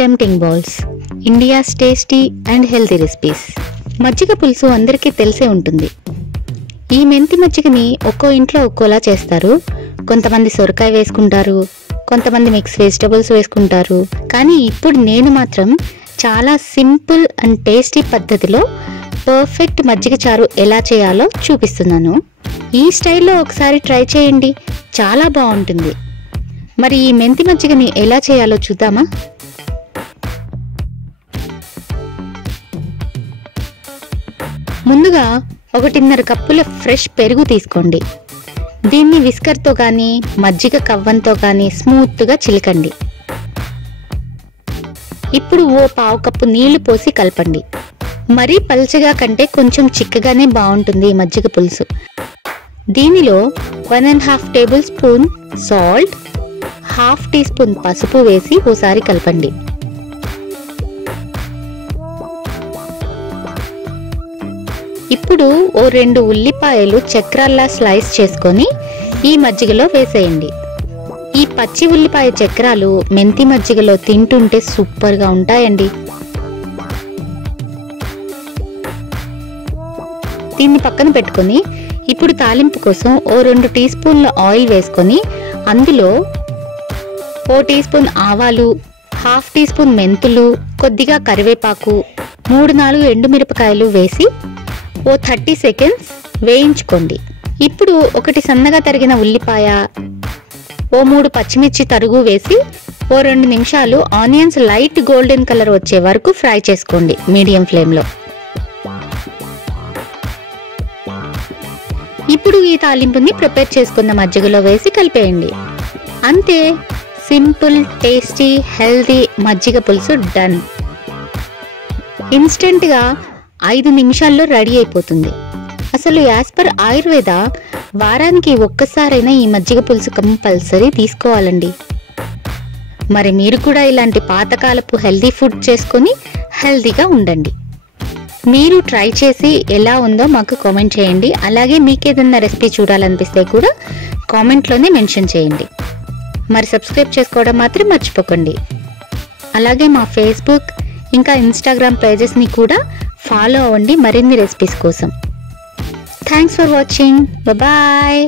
Tempting balls, India's tasty and healthy recipes. మజ్జిగ పులుసు అందరికీ తెలిసే ఉంటుంది. ఈ మెంతి మజ్జిగని ఒక్కో ఇంట్లో ఒక్కోలా చేస్తారు. కొంతమంది సొరకాయ వేసుకుంటారు, కొంతమంది మిక్స్ వెజిటబుల్స్ వేసుకుంటారు. కానీ ఇప్పుడు నేను మాత్రం చాలా సింపుల్ అండ్ టేస్టీ పద్ధతిలో పర్ఫెక్ట్ మజ్జిగ చారు ఎలా చేయాలో చూపిస్తున్నాను. ఈ స్టైల్లో ఒకసారి ట్రై చేయండి, చాలా బాగుంటుంది. మరి ఈ మెంతి మజ్జిగని ఎలా చేయాలో చూద్దామా? ముందుగా 1.5 కప్పుల ఫ్రెష్ పెరుగు తీసుకోండి. దీన్ని విస్కర్తో కానీ మజ్జిగ కవ్వంతో కానీ స్మూత్గా చిలకండి. ఇప్పుడు ఓ 1/2 కప్పు నీళ్లు పోసి కలపండి. మరీ పల్చగా కంటే కొంచెం చిక్కగానే బాగుంటుంది ఈ మజ్జిగ పులుసు. దీనిలో 1.5 tablespoon salt, 1/2 teaspoon పసుపు వేసి ఓసారి కలపండి. ఇప్పుడు ఓ 2 ఉల్లిపాయలు చక్రాల్లా స్లైస్ చేసుకొని ఈ మజ్జిగలో వేసేయండి. ఈ పచ్చి ఉల్లిపాయ చక్రాలు మెంతి మజ్జిగలో తింటుంటే సూపర్గా ఉంటాయండి. దీన్ని పక్కన పెట్టుకొని ఇప్పుడు తాలింపు కోసం ఓ 2 టీ స్పూన్ల ఆయిల్ వేసుకొని అందులో ఓ టీ స్పూన్ ఆవాలు, 1/2 టీ స్పూన్ మెంతులు, కొద్దిగా కరివేపాకు, 3-4 ఎండుమిరపకాయలు వేసి ఓ 30 సెకండ్స్ వేయించుకోండి. ఇప్పుడు ఒకటి సన్నగా తరిగిన ఉల్లిపాయ, ఓ 3 పచ్చిమిర్చి తరుగు వేసి ఓ 2 నిమిషాలు ఆనియన్స్ లైట్ గోల్డెన్ కలర్ వచ్చే వరకు ఫ్రై చేసుకోండి మీడియం ఫ్లేమ్లో. ఇప్పుడు ఈ తాలింపుని ప్రిపేర్ చేసుకున్న మజ్జిగలో వేసి కలిపేయండి. అంతే, సింపుల్ టేస్టీ హెల్తీ మజ్జిగ పులుసు డన్. ఇన్స్టెంట్గా 5 నిమిషాల్లో రెడీ అయిపోతుంది. అసలు యాజ్ పర్ ఆయుర్వేద వారానికి ఒక్కసారైనా ఈ మజ్జిగ పులుసు కంపల్సరీ తీసుకోవాలండి. మరి మీరు కూడా ఇలాంటి పాతకాలపు హెల్తీ ఫుడ్ చేసుకొని హెల్తీగా ఉండండి. మీరు ట్రై చేసి ఎలా ఉందో మాకు కామెంట్ చేయండి. అలాగే మీకు ఏదైనా రెసిపీ చూడాలనిపిస్తే కూడా కామెంట్లోనే మెన్షన్ చేయండి. మరి సబ్స్క్రైబ్ చేసుకోవడం మాత్రం మర్చిపోకండి. అలాగే మా ఫేస్బుక్ ఇంకా ఇన్స్టాగ్రామ్ పేజెస్ని కూడా ఫాలో అవ్వండి మరిన్ని రెసిపీస్ కోసం. Thanks for watching. బాయ్.